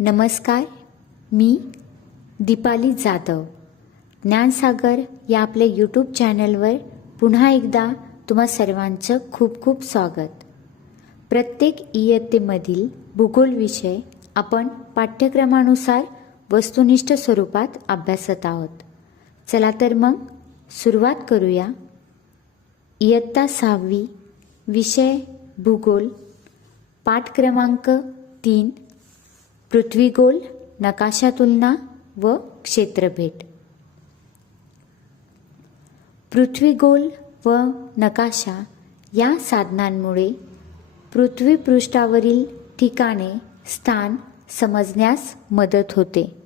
नमस्कार मी दीपाली जाधव. ज्ञानसागर या आपल्या यूट्यूब चॅनलवर पुन्हा एकदा तुम्हा सर्वांचं खूप खूप स्वागत. प्रत्येक इयत्तेमधील भूगोल विषय आपण पाठ्यक्रमानुसार वस्तुनिष्ठ स्वरूपात अभ्यासत आहोत. चला तर मग सुरुवात करूया. इयत्ता सहावी विषय भूगोल पाठ क्रमांक तीन. पृथ्वीगोल नकाशा तुलना व क्षेत्रभेट पृथ्वीगोल व नकाशा या साधनांमुळे पृथ्वीपृष्ठावरील ठिकाणे स्थान समजण्यास मदत होते.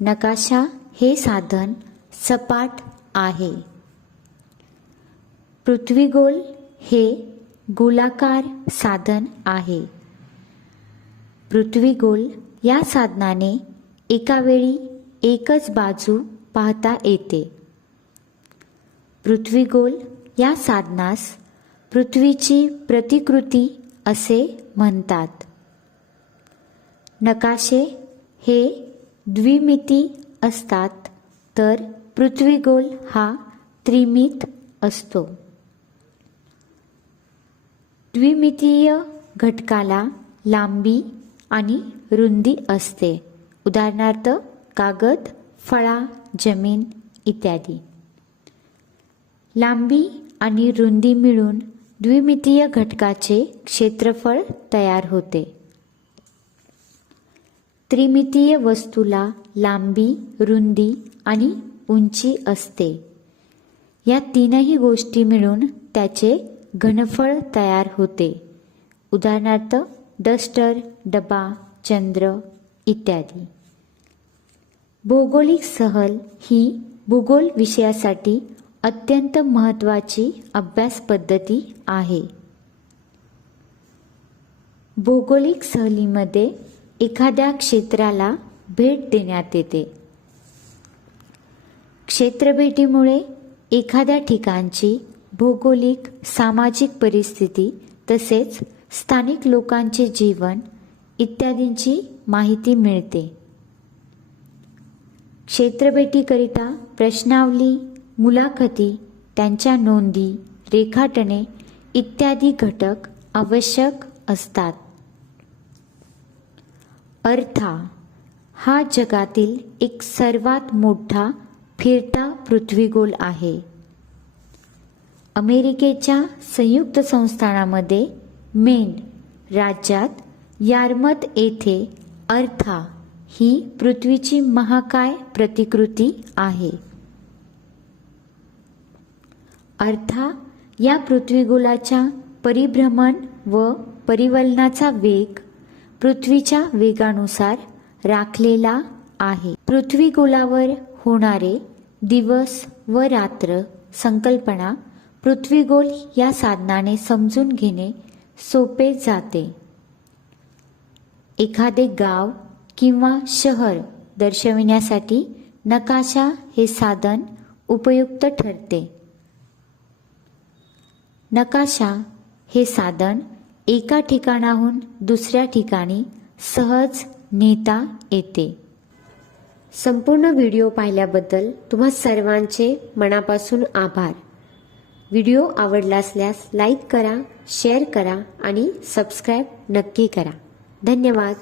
नकाशा हे साधन सपाट आहे. पृथ्वीगोल हे गोलाकार साधन आहे. पृथ्वीगोल या साधनाने एकावेळी एकच बाजू पाहता येते. पृथ्वीगोल या साधनास पृथ्वीची प्रतिकृती असे म्हणतात. नकाशे हे द्विमिती असतात तर पृथ्वीगोल हा त्रिमित असतो. द्विमितीय घटकाला लांबी आणि रुंदी असते. उदाहरणार्थ कागद फळा जमीन इत्यादी. लांबी आणि रुंदी मिळून द्विमितीय घटकाचे क्षेत्रफळ तयार होते. त्रिमितीय वस्तूला लांबी रुंदी आणि उंची असते. या तीनही गोष्टी मिळून त्याचे घनफळ तयार होते. उदाहरणार्थ डस्टर डबा चंद्र इत्यादी. भौगोलिक सहल ही भूगोल विषयासाठी अत्यंत महत्त्वाची अभ्यास पद्धती आहे. भौगोलिक सहलीमध्ये एखाद्या क्षेत्राला भेट देण्यात येते. क्षेत्रभेटीमुळे एखाद्या ठिकाणची भौगोलिक सामाजिक परिस्थिती तसेच स्थानिक लोकांचे जीवन इत्यादींची माहिती मिळते. क्षेत्रभेटीकरिता प्रश्नावली मुलाखती त्यांच्या नोंदी रेखाटने इत्यादी घटक आवश्यक असतात. अर्था. हा जगातील एक सर्वात मोठा फिरता पृथ्वीगोल आहे. अमेरिकेच्या संयुक्त संस्थानामध्ये मेन राज्यात यारमत येथे अर्था ही पृथ्वीची महाकाय प्रतिकृती आहे. अर्था या पृथ्वीगोलाच्या परिभ्रमण व परिवलनाचा वेग पृथ्वीच्या वेगानुसार राखलेला आहे. पृथ्वीगोलावर होणारे दिवस व रात्र संकल्पना पृथ्वीगोल या साधनाने समजून घेणे सोपे जाते. एखादे गाव किंवा शहर दर्शविण्यासाठी नकाशा हे साधन उपयुक्त ठरते. नकाशा हे साधन एका ठिकाणाहून दुसऱ्या ठिकाणी सहज नेता येते. संपूर्ण व्हिडिओ पाहिल्याबद्दल तुम्हा सर्वांचे मनापासून आभार. व्हिडिओ आवडला असल्यास लाईक करा शेअर करा आणि सबस्क्राईब नक्की करा. धन्यवाद.